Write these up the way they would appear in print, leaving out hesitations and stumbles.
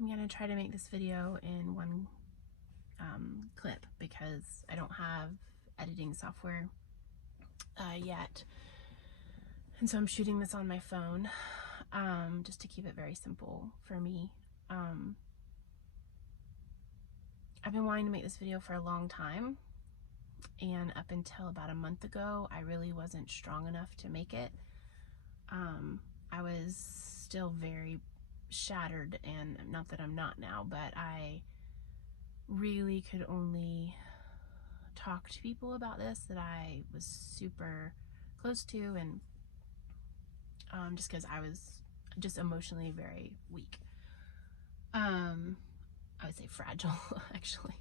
I'm gonna try to make this video in one clip because I don't have editing software yet, and so I'm shooting this on my phone just to keep it very simple for me. I've been wanting to make this video for a long time, and up until about a month ago I really wasn't strong enough to make it. I was still very shattered, and not that I'm not now, but I really could only talk to people about this that I was super close to, and just because I was just emotionally very weak. I would say fragile, actually.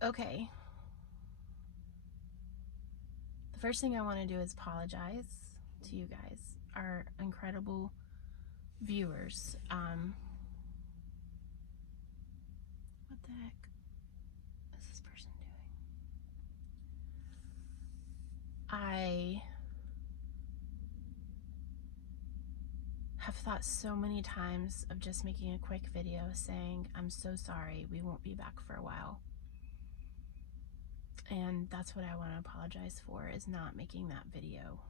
Okay. The first thing I want to do is apologize to you guys, our incredible viewers. What the heck is this person doing? I have thought so many times of just making a quick video saying, I'm so sorry, we won't be back for a while. And that's what I want to apologize for, is not making that video.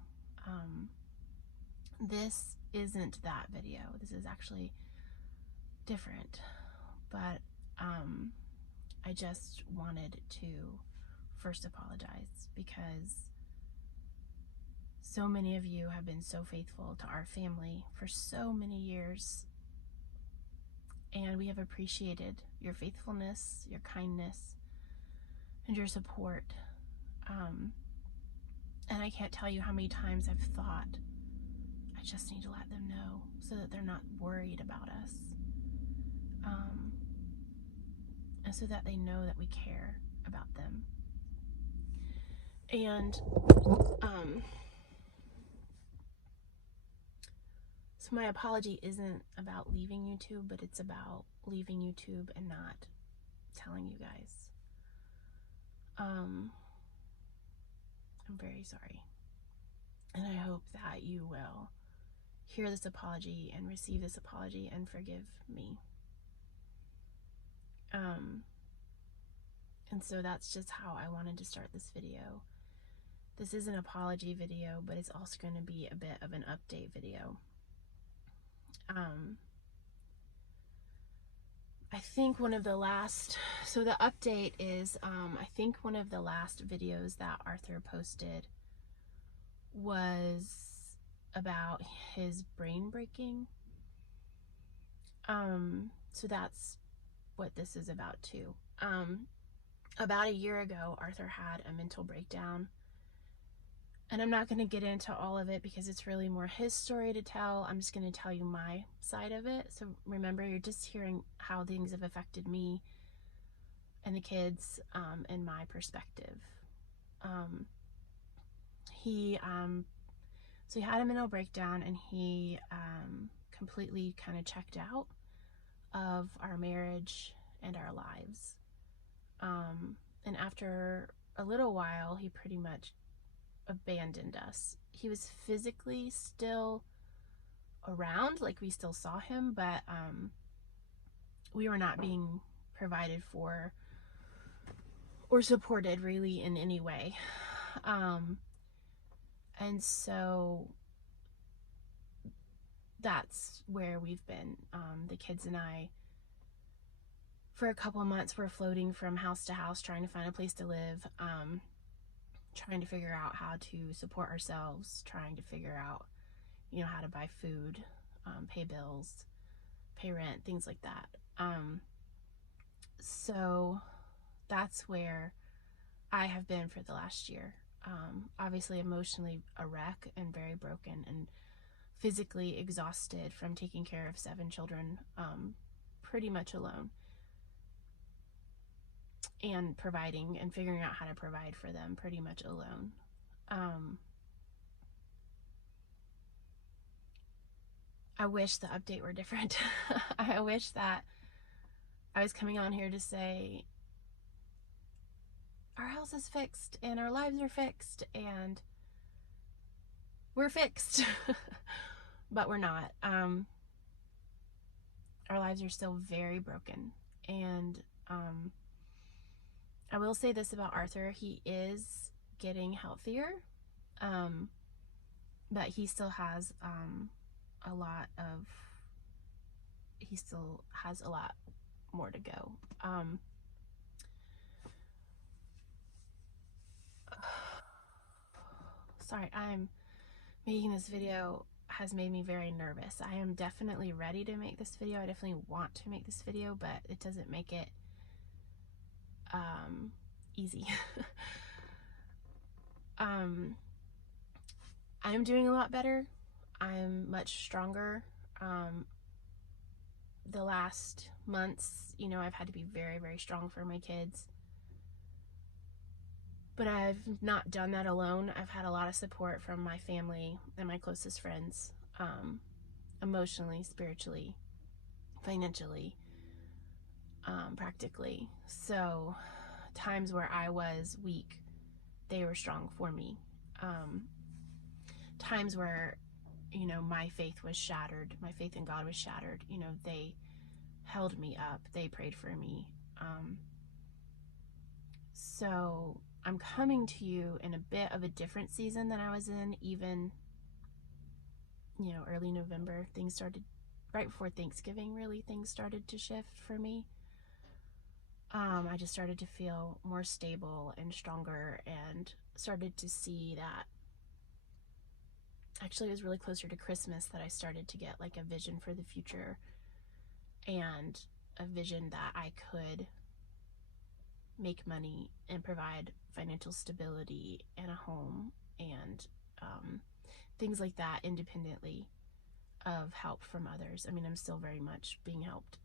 This isn't that video. This is actually different. But I just wanted to first apologize because so many of you have been so faithful to our family for so many years, and we have appreciated your faithfulness, your kindness, and your support. And I can't tell you how many times I've thought, I just need to let them know so that they're not worried about us, and so that they know that we care about them. And so my apology isn't about leaving YouTube, but it's about leaving YouTube and not telling you guys. I'm very sorry. And I hope that you will hear this apology and receive this apology and forgive me. And so that's just how I wanted to start this video. This is an apology video, but it's also going to be a bit of an update video. I think one of the last, so the update is, I think one of the last videos that Arthur posted was about his brain breaking. So that's what this is about too. About a year ago, Arthur had a mental breakdown. And I'm not going to get into all of it because it's really more his story to tell. I'm just going to tell you my side of it. So remember, you're just hearing how things have affected me and the kids, and my perspective. So he had a mental breakdown, and he completely kind of checked out of our marriage and our lives. And after a little while, he pretty much abandoned us. He was physically still around, like we still saw him, but we were not being provided for or supported really in any way. And so that's where we've been. The kids and I, for a couple of months, were floating from house to house trying to find a place to live, trying to figure out how to support ourselves, trying to figure out, how to buy food, pay bills, pay rent, things like that. So that's where I have been for the last year. Obviously emotionally a wreck and very broken, and physically exhausted from taking care of 7 children, pretty much alone, and providing and figuring out how to provide for them pretty much alone. I wish the update were different. I wish that I was coming on here to say, our house is fixed and our lives are fixed and we're fixed. But we're not. our lives are still very broken. And I will say this about Arthur: he is getting healthier, but he still has a lot of, he still has a lot more to go. Sorry, I'm making this video has made me very nervous. I am definitely ready to make this video. I definitely want to make this video, but it doesn't make it easy. I'm doing a lot better. I'm much stronger. The last months, you know, I've had to be very, very strong for my kids. But I've not done that alone. I've had a lot of support from my family and my closest friends, emotionally, spiritually, financially, practically. So times where I was weak, they were strong for me. Times where, you know, my faith was shattered, my faith in God was shattered, you know, they held me up, they prayed for me. So I'm coming to you in a bit of a different season than I was in, even, you know, early November. Things started right before Thanksgiving, really, things started to shift for me. I just started to feel more stable and stronger, and started to see that actually it was really closer to Christmas that I started to get like a vision for the future, and a vision that I could make money and provide financial stability and a home and things like that independently of help from others. I mean, I'm still very much being helped.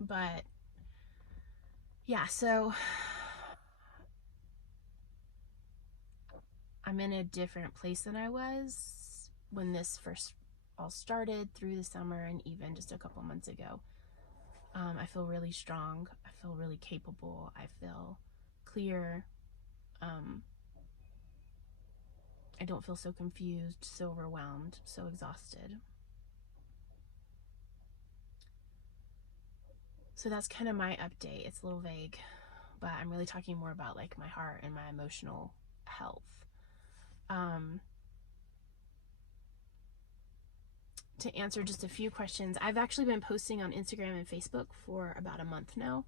But yeah, so I'm in a different place than I was when this first all started, through the summer, and even just a couple months ago. I feel really strong. I feel really capable. I feel clear. I don't feel so confused, so overwhelmed, so exhausted. So that's kind of my update. It's a little vague, but I'm really talking more about like my heart and my emotional health. To answer just a few questions, I've actually been posting on Instagram and Facebook for about a month now.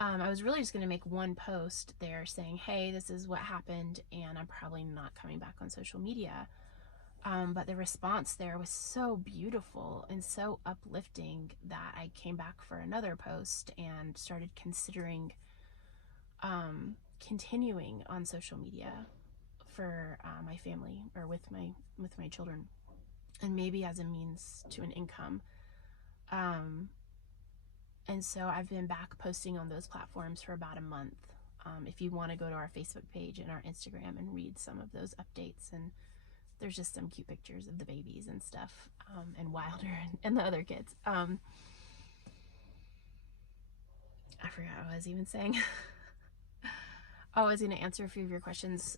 I was really just going to make one post there saying, hey, this is what happened, and I'm probably not coming back on social media. But the response there was so beautiful and so uplifting that I came back for another post and started considering continuing on social media for my family, or with my children, and maybe as a means to an income. And so I've been back posting on those platforms for about a month. If you want to go to our Facebook page and our Instagram and read some of those updates, and there's just some cute pictures of the babies and stuff, and Wilder and the other kids. I forgot what I was even saying. Oh, I was going to answer a few of your questions,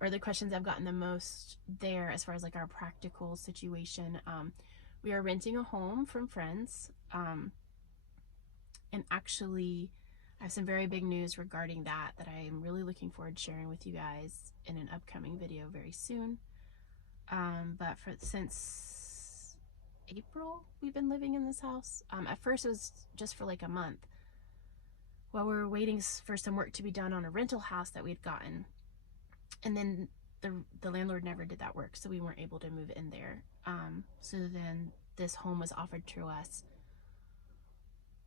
or the questions I've gotten the most there as far as like our practical situation. We are renting a home from friends, and actually I have some very big news regarding that I am really looking forward to sharing with you guys in an upcoming video very soon. But since April, we've been living in this house. At first it was just for like a month while we were waiting for some work to be done on a rental house that we'd gotten. And then the landlord never did that work, so we weren't able to move in there. So then this home was offered to us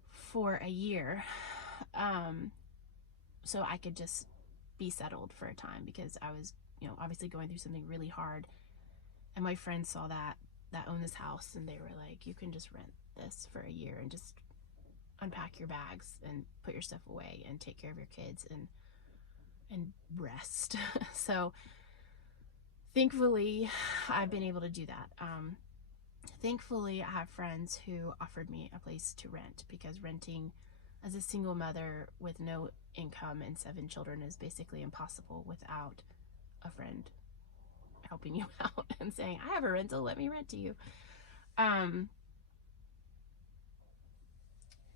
for a year, so I could just be settled for a time, because I was, you know, obviously going through something really hard. And my friends saw that own this house, and they were like, you can just rent this for a year and just unpack your bags and put your stuff away and take care of your kids and rest. So thankfully I've been able to do that. Thankfully I have friends who offered me a place to rent, because renting as a single mother with no income and 7 children is basically impossible without a friend helping you out and saying, I have a rental, let me rent to you.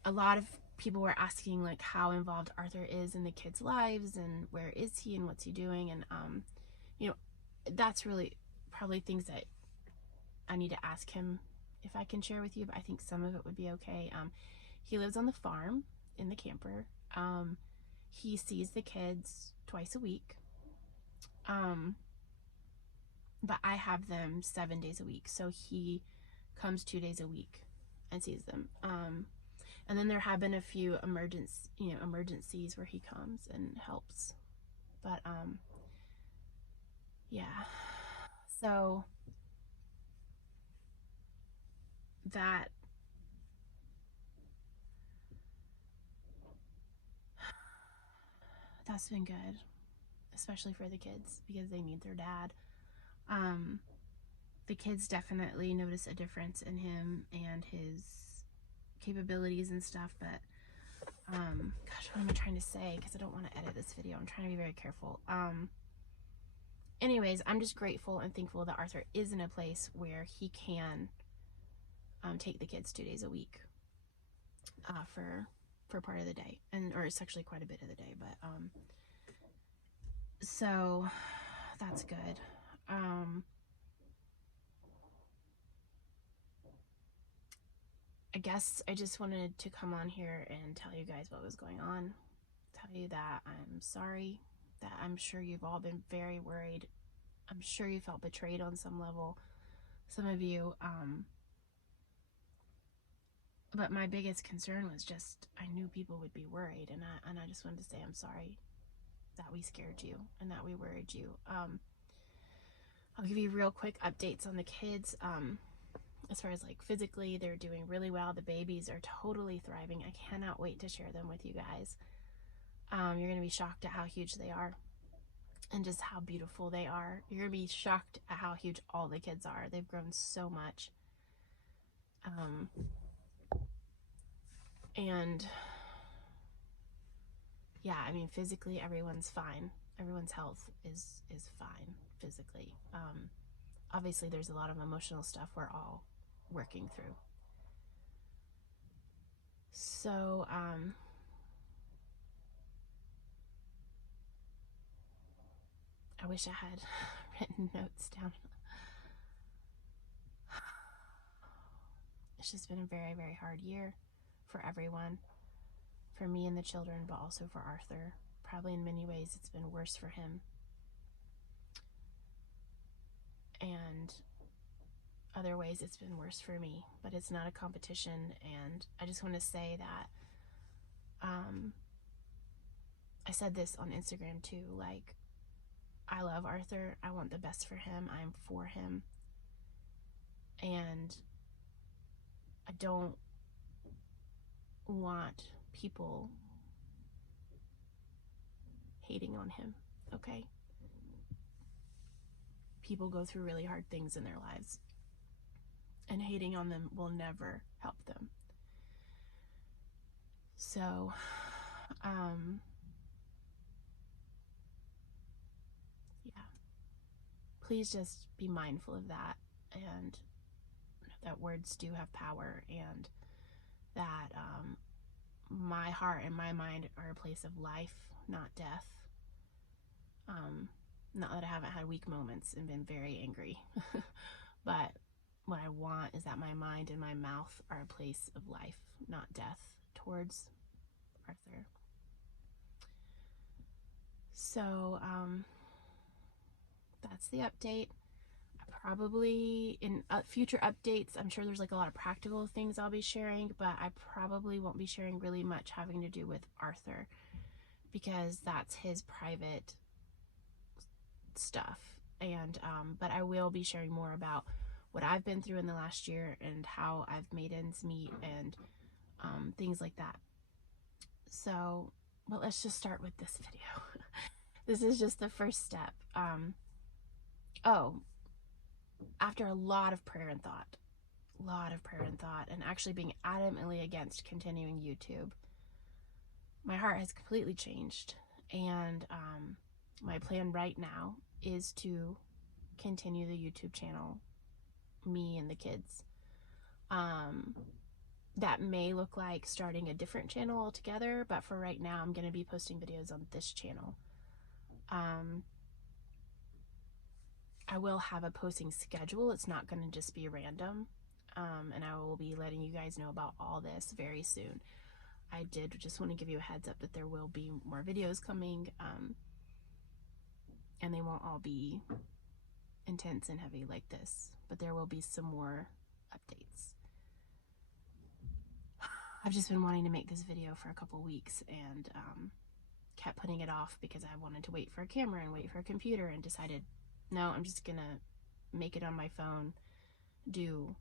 a lot of people were asking like how involved Arthur is in the kids' lives and where is he and what's he doing, and you know, that's really probably things that I need to ask him if I can share with you, but I think some of it would be okay. He lives on the farm in the camper. He sees the kids twice a week. But I have them 7 days a week, so he comes 2 days a week and sees them. And then there have been a few emergencies where he comes and helps. But yeah. So that's been good, especially for the kids because they need their dad. The kids definitely notice a difference in him and his capabilities and stuff, but gosh, what am I trying to say? Because I don't want to edit this video. I'm trying to be very careful. Anyways, I'm just grateful and thankful that Arthur is in a place where he can take the kids 2 days a week for part of the day, or it's actually quite a bit of the day, but so that's good. I guess I just wanted to come on here and tell you guys what was going on, tell you that I'm sorry, that I'm sure you've all been very worried. I'm sure you felt betrayed on some level, some of you, but my biggest concern was just I knew people would be worried, and I just wanted to say I'm sorry that we scared you and that we worried you. I'll give you real quick updates on the kids. As far as like physically, they're doing really well. The babies are totally thriving. I cannot wait to share them with you guys. You're going to be shocked at how huge they are and just how beautiful they are. You're going to be shocked at how huge all the kids are. They've grown so much. And yeah, I mean, physically, everyone's fine. Everyone's health is fine physically. Obviously, there's a lot of emotional stuff we're all working through. So, I wish I had written notes down. It's just been a very, very hard year for everyone, for me and the children, but also for Arthur. Probably in many ways it's been worse for him. And other ways it's been worse for me, but it's not a competition. And I just want to say that I said this on Instagram too, like, I love Arthur. I want the best for him. I'm for him. And I don't want people hating on him, okay? People go through really hard things in their lives, and hating on them will never help them. So, yeah, please just be mindful of that, and that words do have power, and that my heart and my mind are a place of life, not death. Not that I haven't had weak moments and been very angry, but what I want is that my mind and my mouth are a place of life, not death, towards Arthur. So that's the update. Probably in future updates, I'm sure there's like a lot of practical things I'll be sharing, but I probably won't be sharing really much having to do with Arthur, because that's his private stuff. And but I will be sharing more about what I've been through in the last year and how I've made ends meet and things like that. So, but let's just start with this video. This is just the first step. After a lot of prayer and thought, and actually being adamantly against continuing YouTube, my heart has completely changed. And my plan right now is to continue the YouTube channel, me and the kids. that may look like starting a different channel altogether, but for right now I'm going to be posting videos on this channel. I will have a posting schedule. It's not going to just be random, and I will be letting you guys know about all this very soon. I did just want to give you a heads up that there will be more videos coming, and they won't all be intense and heavy like this, but there will be some more updates. I've just been wanting to make this video for a couple weeks and kept putting it off because I wanted to wait for a camera and wait for a computer, and decided, no, I'm just gonna make it on my phone, do,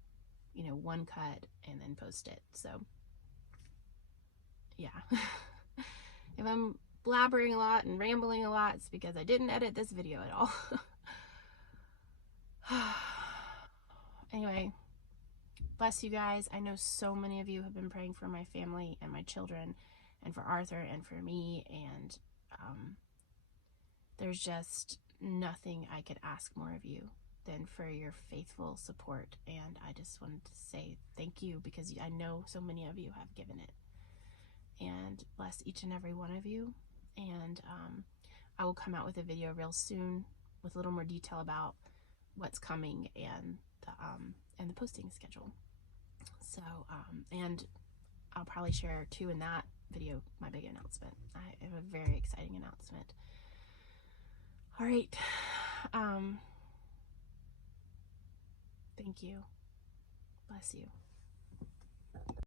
you know, one cut and then post it. So yeah. If I'm blabbering a lot and rambling a lot, it's because I didn't edit this video at all. Anyway, bless you guys. I know so many of you have been praying for my family and my children and for Arthur and for me, and there's just nothing I could ask more of you than for your faithful support. And I just wanted to say thank you, because I know so many of you have given it. And bless each and every one of you. And I will come out with a video real soon with a little more detail about what's coming and the posting schedule. So and I'll probably share too in that video my big announcement. I have a very exciting announcement. All right. Thank you. Bless you.